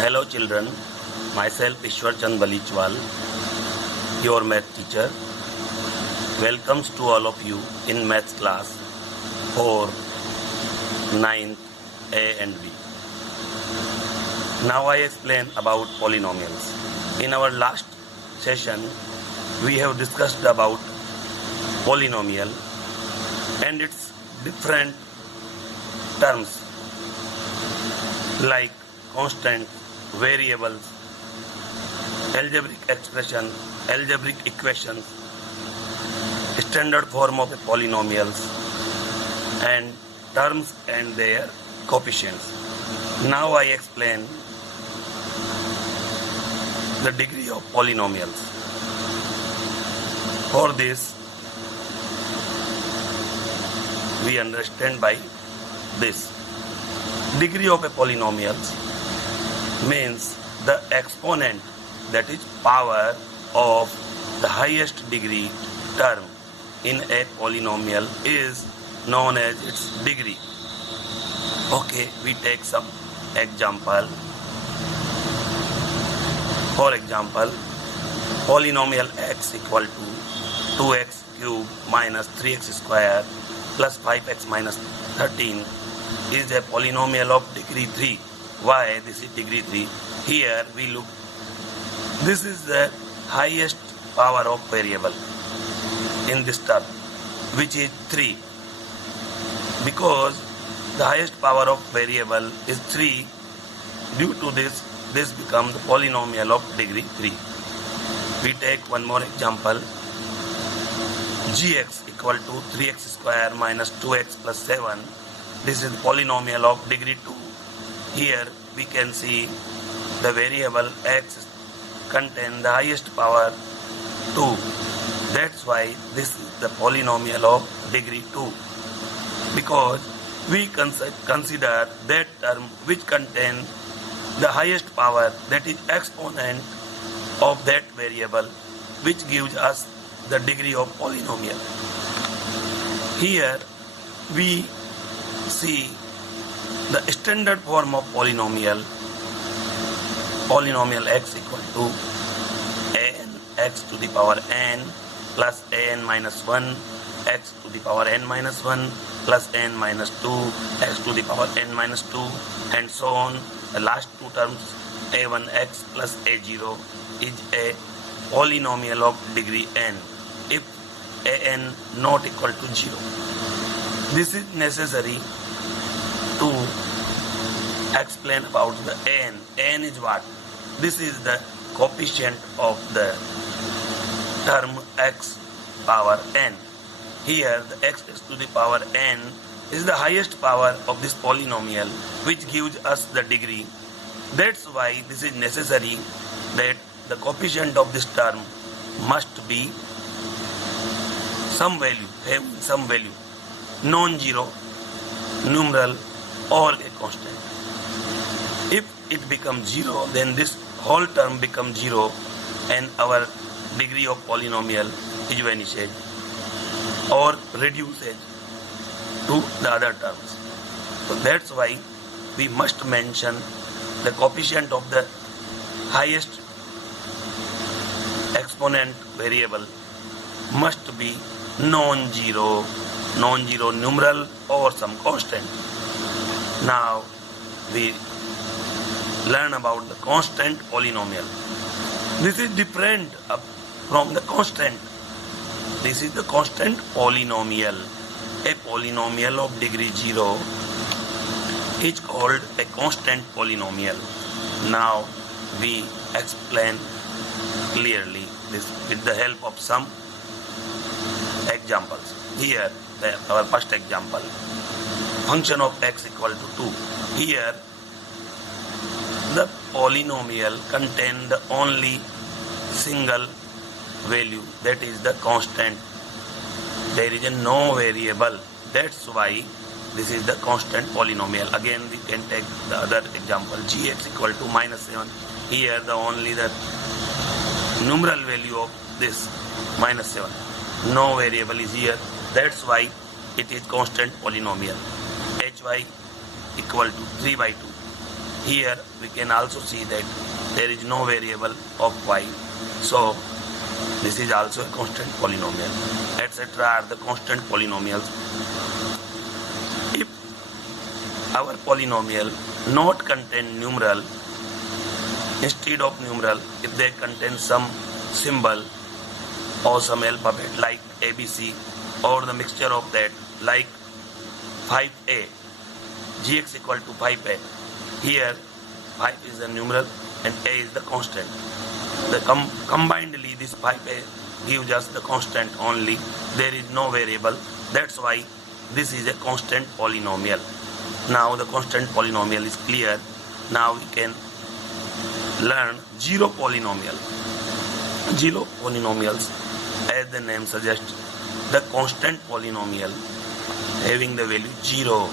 Hello children, myself Ishwar Chand Balichwal, your math teacher, welcomes to all of you in maths class for 9th A and B. Now I explain about polynomials. In our last session, we have discussed about polynomial and its different terms like constant, variables, algebraic expression, algebraic equations, standard form of polynomials, and terms and their coefficients. Now I explain the degree of polynomials. For this, we understand by this. Degree of a polynomial means the exponent, that is power of the highest degree term in a polynomial is known as its degree. Okay, we take some example. For example, polynomial x equal to 2x cube minus 3x square plus 5x minus 13 is a polynomial of degree 3. Why this is degree 3? Here we look. This is the highest power of variable in this term, which is 3. Because the highest power of variable is 3, due to this becomes the polynomial of degree 3. We take one more example. Gx equal to 3x square minus 2x plus 7. This is the polynomial of degree 2. Here we can see the variable x contain the highest power 2. That's why this is the polynomial of degree 2. Because we consider that term which contain the highest power, that is exponent of that variable, which gives us the degree of polynomial. Here we see the standard form of polynomial x equal to an x to the power n plus an minus 1 x to the power n minus 1 plus n minus 2 x to the power n minus 2 and so on. The last two terms a1x plus a0 is a polynomial of degree n if an not equal to 0. This is necessary to explain about the n. N is what? This is the coefficient of the term x power n. Here the x to the power n is the highest power of this polynomial, which gives us the degree. That's why this is necessary that the coefficient of this term must be some value, non-zero, numeral or a constant. If it becomes 0, then this whole term becomes 0 and our degree of polynomial is vanished or reduced to the other terms. So that's why we must mention the coefficient of the highest exponent variable must be non-zero numeral or some constant. Now we learn about the constant polynomial. This is different from the constant. This is the constant polynomial. A polynomial of degree 0 is called a constant polynomial. Now we explain clearly this with the help of some examples. Here our first example, function of x equal to 2. Here the polynomial contains the only single value, that is the constant. There is no variable. That's why this is the constant polynomial. Again we can take the other example, gx equal to minus 7. Here the only the numeral value of this minus 7. No variable is here. That's why it is constant polynomial. hy equal to 3 by 2. Here we can also see that there is no variable of y. So this is also a constant polynomial, etc. are the constant polynomials. If our polynomial not contain numeral, instead of numeral, if they contain some symbol or some alphabet like ABC or the mixture of that like 5a, gx equal to 5a. Here 5 is a numeral and a is the constant. The combinedly this 5a gives us the constant only. There is no variable. That's why this is a constant polynomial. Now the constant polynomial is clear. Now we can learn zero polynomial. Zero polynomials, as the name suggests, the constant polynomial having the value 0,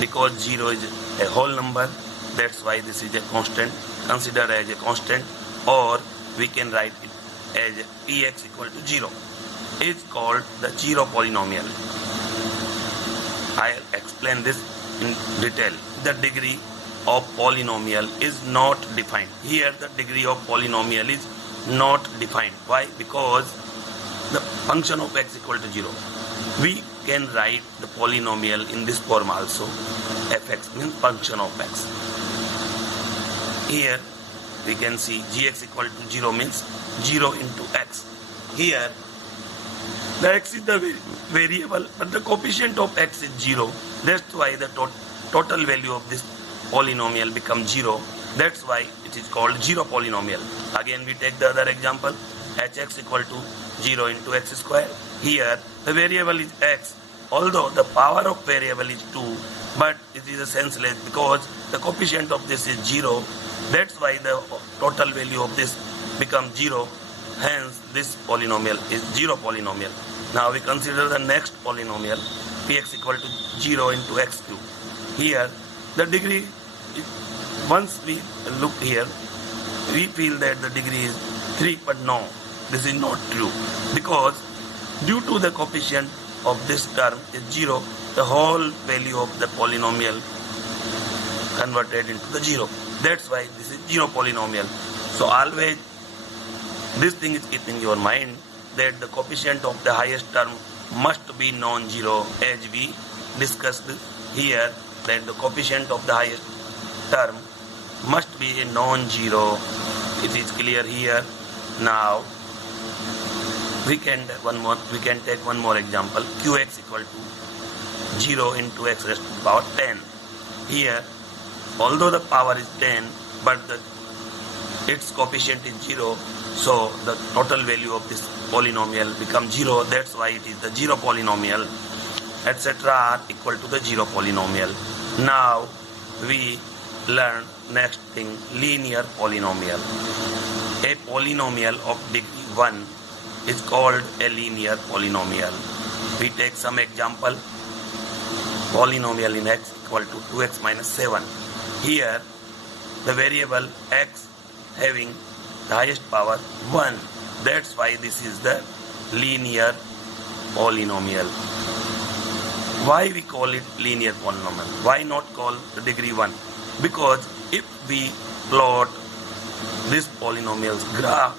because 0 is a whole number. That's why this is a constant, considered as a constant, or we can write it as px equal to 0. It's called the zero polynomial. I'll explain this in detail. The degree of polynomial is not defined. Here the degree of polynomial is not defined. Why? Because the function of x equal to 0. We can write the polynomial in this form also. Fx means function of x. Here we can see gx equal to 0 means 0 into x. Here the x is the variable, but the coefficient of x is 0. That's why the total value of this polynomial becomes 0. That's why it is called zero polynomial. Again we take the other example, hx equal to 0 into x square. Here the variable is x, although the power of variable is 2, but it is a senseless because the coefficient of this is 0. That's why the total value of this becomes 0. Hence this polynomial is zero polynomial. Now we consider the next polynomial, px equal to 0 into x cube. Here the degree, once we look here, we feel that the degree is 3, but no, this is not true, because due to the coefficient of this term is 0, the whole value of the polynomial converted into the 0. That's why this is zero polynomial. So always this thing is keeping your mind that the coefficient of the highest term must be non-zero, as we discussed here, that the coefficient of the highest term must be a non-zero. It is clear here. Now we can take one more example, qx equal to 0 into x raised to the power 10. Here, although the power is 10, but its coefficient is 0, so the total value of this polynomial becomes 0. That's why it is the zero polynomial, etc. are equal to the zero polynomial. Now we learn next thing, linear polynomial. A polynomial of degree 1 is called a linear polynomial. We take some example, polynomial in x equal to 2x minus 7. Here the variable x having the highest power 1. That's why this is the linear polynomial. Why we call it linear polynomial? Why not call the degree 1? Because if we plot this polynomial's graph,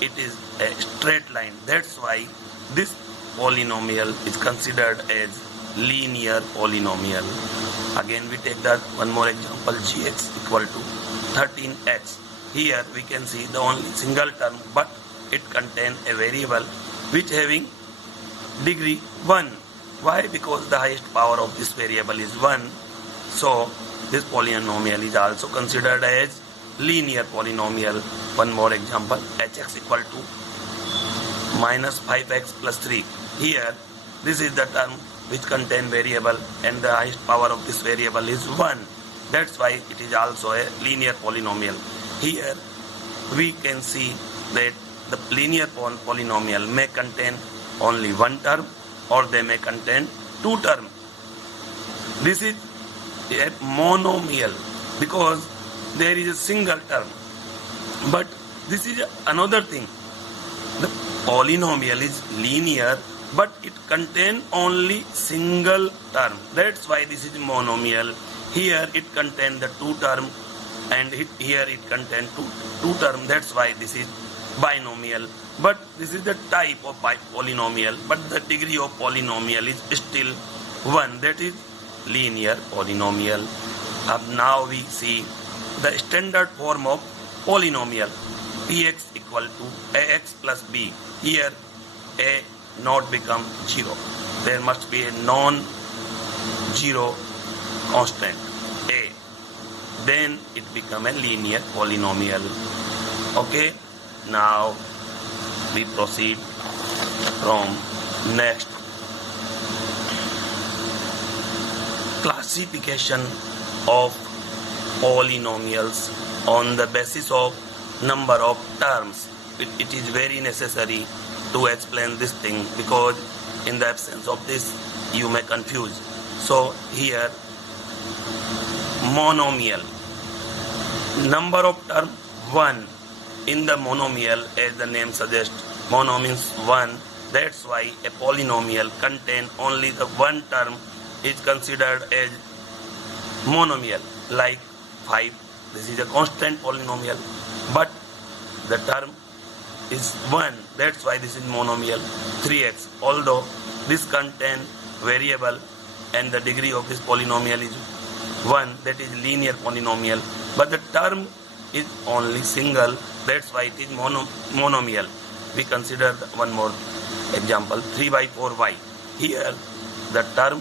it is a straight line. That's why this polynomial is considered as linear polynomial. Again we take that one more example, gx equal to 13x. Here we can see the only single term, but it contains a variable which having degree 1. Why? Because the highest power of this variable is 1. So this polynomial is also considered as linear polynomial. One more example, hx equal to minus 5x plus 3. Here this is the term which contain variable and the highest power of this variable is 1. That's why it is also a linear polynomial. Here we can see that the linear polynomial may contain only one term or they may contain two terms. This is a monomial because there is a single term. But this is another thing. The polynomial is linear, but it contains only single term. That's why this is monomial. Here it contains the two term and here it contains two terms. That's why this is binomial. But this is the type of polynomial, but the degree of polynomial is still 1, that is linear polynomial. Now we see the standard form of polynomial. Px equal to ax plus b. Here a not become 0. There must be a non-zero constant a. Then it become a linear polynomial. Okay. Now we proceed from next. Classification of polynomials on the basis of number of terms. It is very necessary to explain this thing, because in the absence of this you may confuse. So here monomial, number of term 1 in the monomial, as the name suggests, mono means 1. That's why a polynomial contain only the one term is considered as monomial. Like 5, this is a constant polynomial, but the term is 1. That's why this is monomial. 3x, although this contain variable and the degree of this polynomial is 1, that is linear polynomial, but the term is only single. That's why it is monomial. We consider one more example, 3 by 4y. Here the term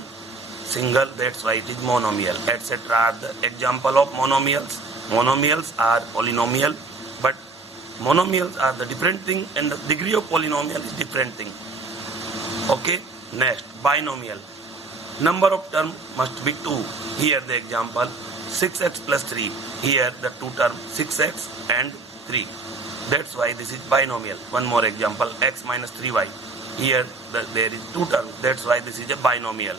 single, that's why it is monomial, etc. are the example of monomials. Monomials are polynomial, but monomials are the different thing, and the degree of polynomial is different thing. Okay. Next, binomial. Number of term must be 2. Here the example 6x plus 3. Here the two term 6x and 3. That's why this is binomial. One more example, x minus 3y. Here there is two terms. That's why this is a binomial.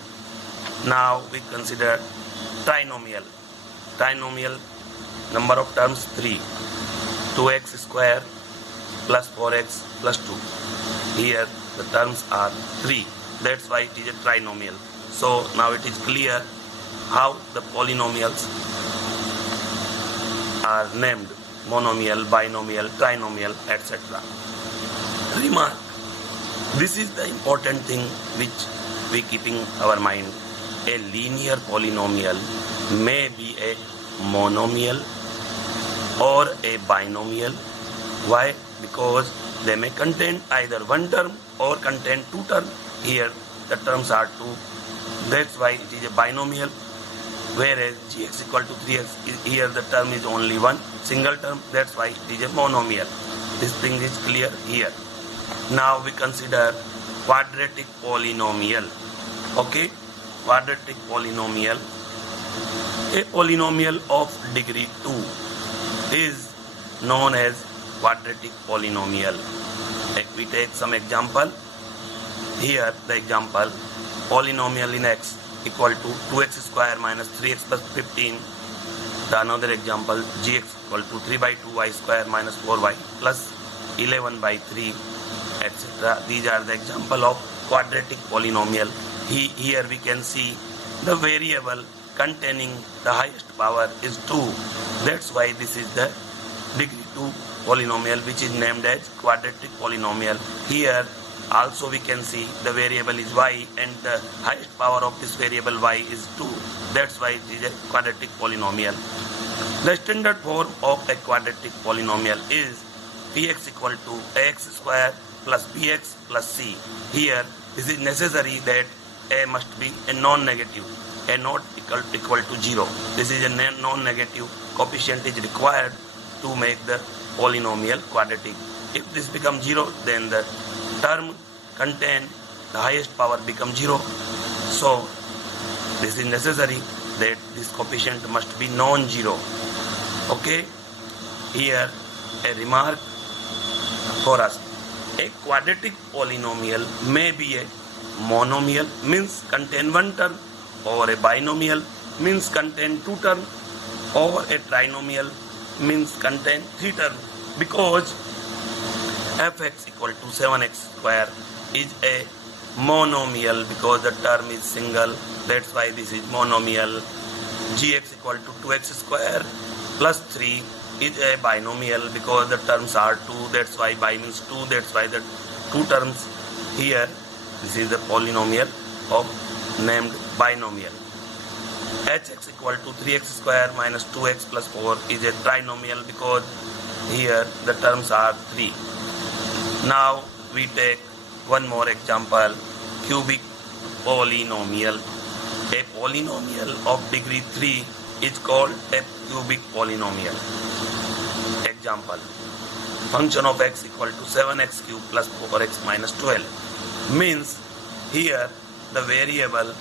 Now we consider trinomial. Trinomial, number of terms 3. 2x square plus 4x plus 2. Here the terms are 3. That's why it is a trinomial. So now it is clear how the polynomials are named: monomial, binomial, trinomial, etc. Remark: this is the important thing which we keep in our mind. A linear polynomial may be a monomial or a binomial. Why? Because they may contain either one term or contain two terms. Here the terms are 2. That's why it is a binomial. Whereas gx equal to 3x, here the term is only one single term. That's why it is a monomial. This thing is clear here. Now we consider quadratic polynomial. Okay, quadratic polynomial. A polynomial of degree 2 is known as quadratic polynomial. We take some example. Here the example, polynomial in x equal to 2x square minus 3x plus 15. The another example, gx equal to 3 by 2y square minus 4y plus 11 by 3, etc. These are the example of quadratic polynomial. Here we can see the variable containing the highest power is 2. That's why this is the degree 2 polynomial, which is named as quadratic polynomial. Here also we can see the variable is y, and the highest power of this variable y is 2. That's why it is a quadratic polynomial. The standard form of a quadratic polynomial is px equal to ax square plus bx plus c. Here this is necessary that a must be a non-negative, a not equal to 0. This is a non-negative coefficient is required to make the polynomial quadratic. If this becomes 0, then the term contain the highest power becomes 0. So this is necessary that this coefficient must be non-zero. Okay, here a remark for us. A quadratic polynomial may be a monomial, means contain one term, or a binomial, means contain two terms, or a trinomial, means contain 3 terms, because fx equal to 7x square is a monomial because the term is single. That's why this is monomial. Gx equal to 2x square plus 3 is a binomial because the terms are 2, that's why bi means 2, that's why the two terms here. This is the polynomial of named binomial. Hx equal to 3x square minus 2x plus 4 is a trinomial because here the terms are 3. Now we take one more example, cubic polynomial. A polynomial of degree 3 is called a cubic polynomial. Example, function of x equal to 7x cube plus 4x minus 12. Means here the variable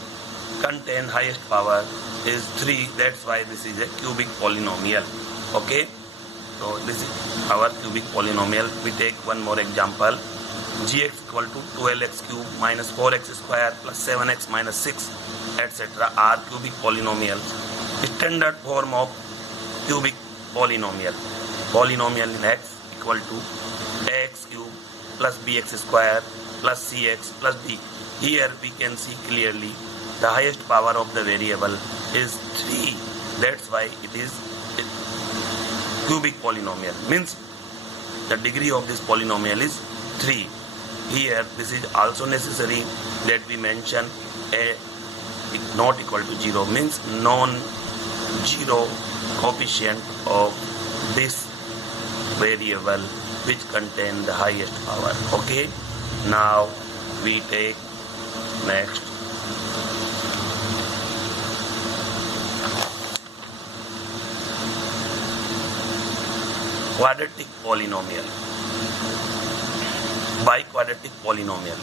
contain highest power is 3, that's why this is a cubic polynomial. Okay, so this is our cubic polynomial. We take one more example, gx equal to 12x cube minus 4x square plus 7x minus 6 etc. are cubic polynomials. Standard form of cubic polynomial. Polynomial in x equal to ax cube plus bx square plus cx plus d. Here we can see clearly the highest power of the variable is 3. That's why it is a cubic polynomial. Means the degree of this polynomial is 3. Here this is also necessary that we mention a not equal to 0, means non-zero coefficient of this variable which contain the highest power. Okay, now we take next quadratic polynomial. Biquadratic polynomial.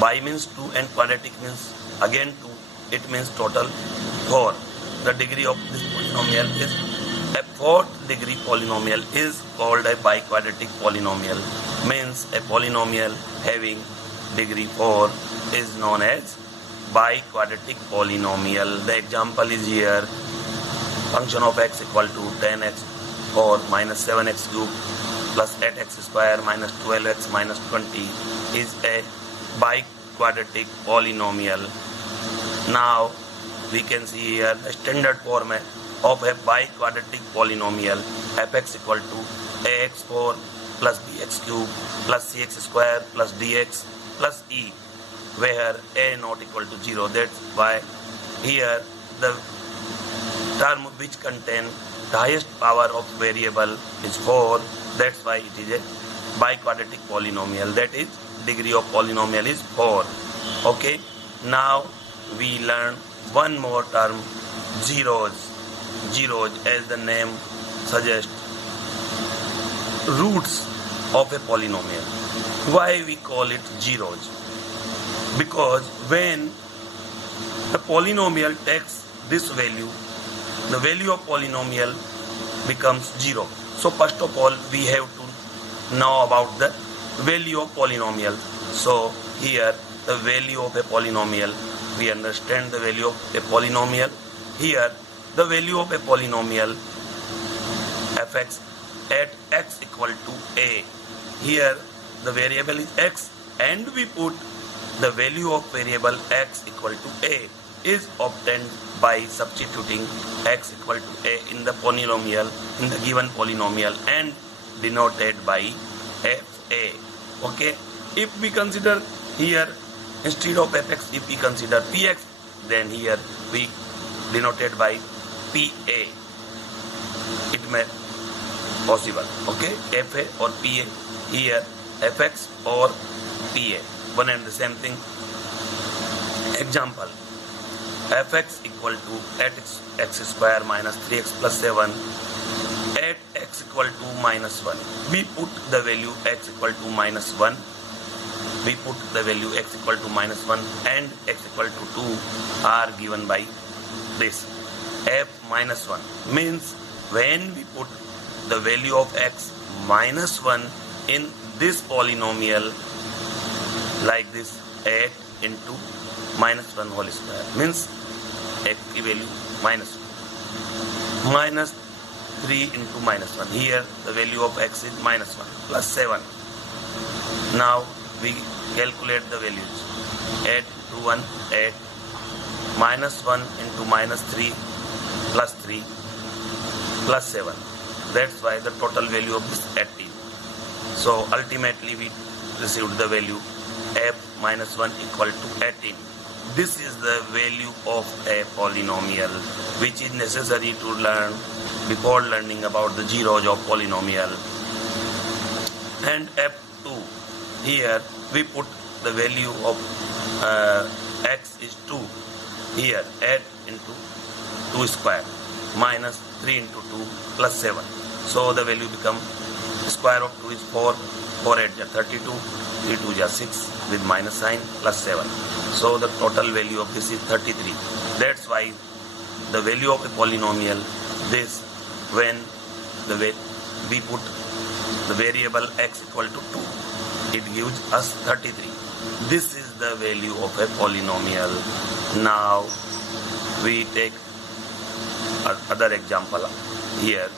Bi means 2 and quadratic means again 2. It means total 4. The degree of this polynomial is a 4th degree polynomial is called a biquadratic polynomial. Means a polynomial having degree 4 is known as biquadratic polynomial. The example is here, function of x equal to 10x or minus 7x cube plus 8x square minus 12x minus 20 is a biquadratic polynomial. Now we can see here the standard form of a biquadratic polynomial. Fx equal to ax4 plus bx cube plus cx square plus dx plus e, where a not equal to 0. That's why here the term which contain the highest power of variable is 4. That's why it is a biquadratic polynomial. That is, degree of polynomial is 4. Okay, now we learn one more term, zeros. Zeros, as the name suggests, roots of a polynomial. Why we call it zeros? Because when the polynomial takes this value, the value of polynomial becomes 0. So first of all we have to know about the value of polynomial. So here the value of a polynomial, we understand the value of a polynomial. Here the value of a polynomial fx at x equal to a. Here the variable is x and we put the value of variable x equal to a is obtained by substituting x equal to a in the polynomial, in the given polynomial, and denoted by fa. Okay, if we consider here instead of fx, if we consider px, then here we denoted by pa. It may possible. Okay, fa or pa, here fx or pa, one and the same thing. Example, fx equal to 8x square minus 3x plus 7 at x equal to minus 1. We put the value x equal to minus 1. We put the value x equal to minus 1 and x equal to 2 are given by this f minus 1. Means when we put the value of x minus 1 in this polynomial like this, 8 into minus 1 whole square, means x की value minus 1, minus 3 into minus 1. Here the value of x is minus 1 plus 7. Now we calculate the values. 8 to 1, 8, minus 1 into minus 3 plus 3 plus 7. That's why the total value of this 18. So ultimately we received the value f minus 1 equal to 18. This is the value of a polynomial which is necessary to learn before learning about the zeros of polynomial. And f2, here we put the value of x is 2. Here add into 2 square minus 3 into 2 plus 7. So the value become square of 2 is 4, 4 8 is 32, 3 2 is 6 with minus sign plus 7. So the total value of this is 33. That's why the value of a polynomial, this, when we put the variable x equal to 2, it gives us 33. This is the value of a polynomial. Now we take other example here.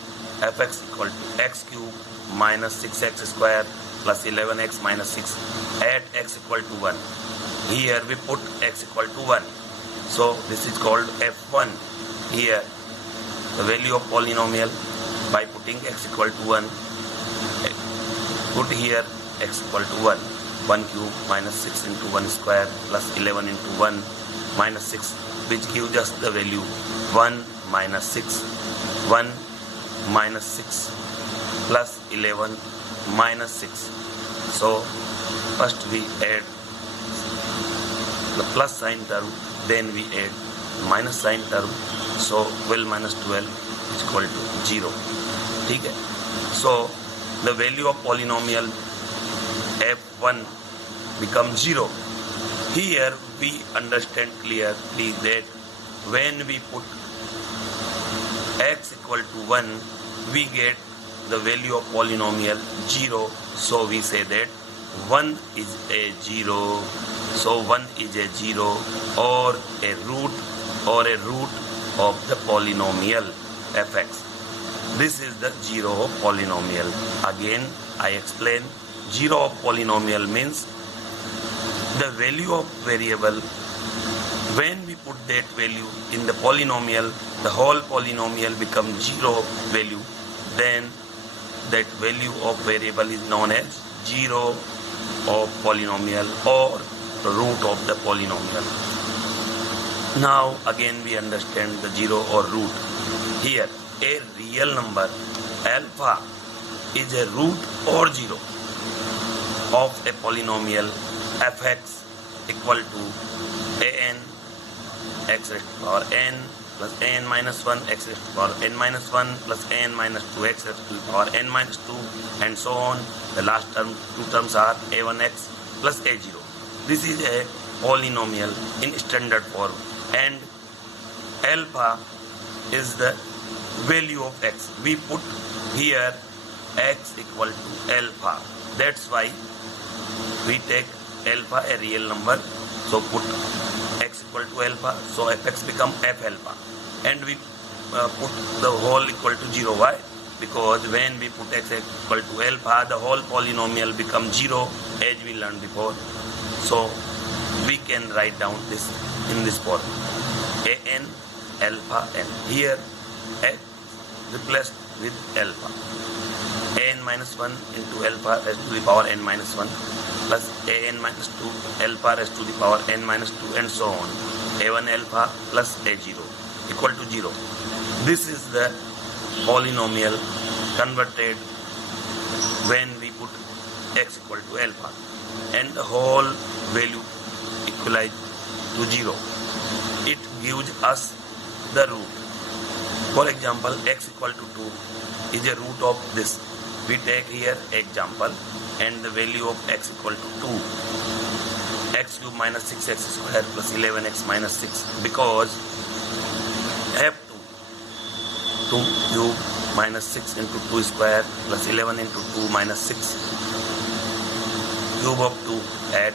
Fx equal to x cube minus 6x square plus 11x minus 6 at x equal to 1. Here we put x equal to 1. So this is called f1. Here the value of polynomial by putting x equal to 1. Put here x equal to 1. 1 cube minus 6 into 1 square plus 11 into 1 minus 6, which gives us the value 1 minus 6. 1 minus 6 plus 11 minus 6. So first we add the plus sign term, then we add minus sign term. So 12 minus 12 is equal to 0. Okay? So the value of polynomial f1 becomes 0. Here we understand clearly that when we put x equal to 1, we get the value of polynomial 0. So we say that 1 is a 0. So 1 is a 0 or a root of the polynomial fx. This is the 0 of polynomial. Again I explain, 0 of polynomial means the value of variable. When we put that value in the polynomial, the whole polynomial becomes 0 value. Then that value of variable is known as 0 of polynomial or root of the polynomial. Now again we understand the 0 or root. Here a real number alpha is a root or 0 of a polynomial fx equal to an x raised to power n plus n minus 1 x raised to power n minus 1 plus n minus 2 x raised to the power n minus 2 and so on. The last term, two terms are a1x plus a0. This is a polynomial in standard form, and alpha is the value of x. We put here x equal to alpha. That's why we take alpha a real number, so put x equal to alpha, so fx become f alpha, and we put the whole equal to 0. Why? Because when we put x equal to alpha, the whole polynomial becomes 0, as we learned before. So we can write down this in this form, an alpha n. Here x replaced with alpha, n minus 1 into alpha raised to the power n minus 1 plus an minus 2 alpha raised to the power n minus 2 and so on. a1 alpha plus a0 equal to 0. This is the polynomial converted when we put x equal to alpha and the whole value equalized to 0. It gives us the root. For example, x equal to 2 is a root of this. We take here example and the value of x equal to 2. X cube minus 6x square plus 11x minus 6, because f2, 2 cube minus 6 into 2 square plus 11 into 2 minus 6. Cube of 2 add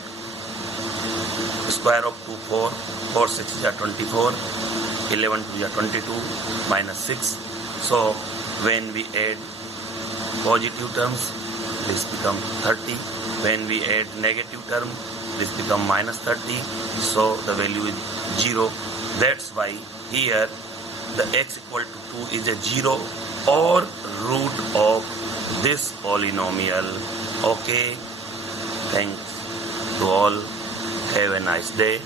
square of 2 4, 4 6 is 24, 11 2 is 22 minus 6. So when we add positive terms, this become 30. When we add negative term, this become minus 30. So the value is 0. That's why here the x equal to 2 is a 0 or root of this polynomial. Okay, thanks to all. Have a nice day.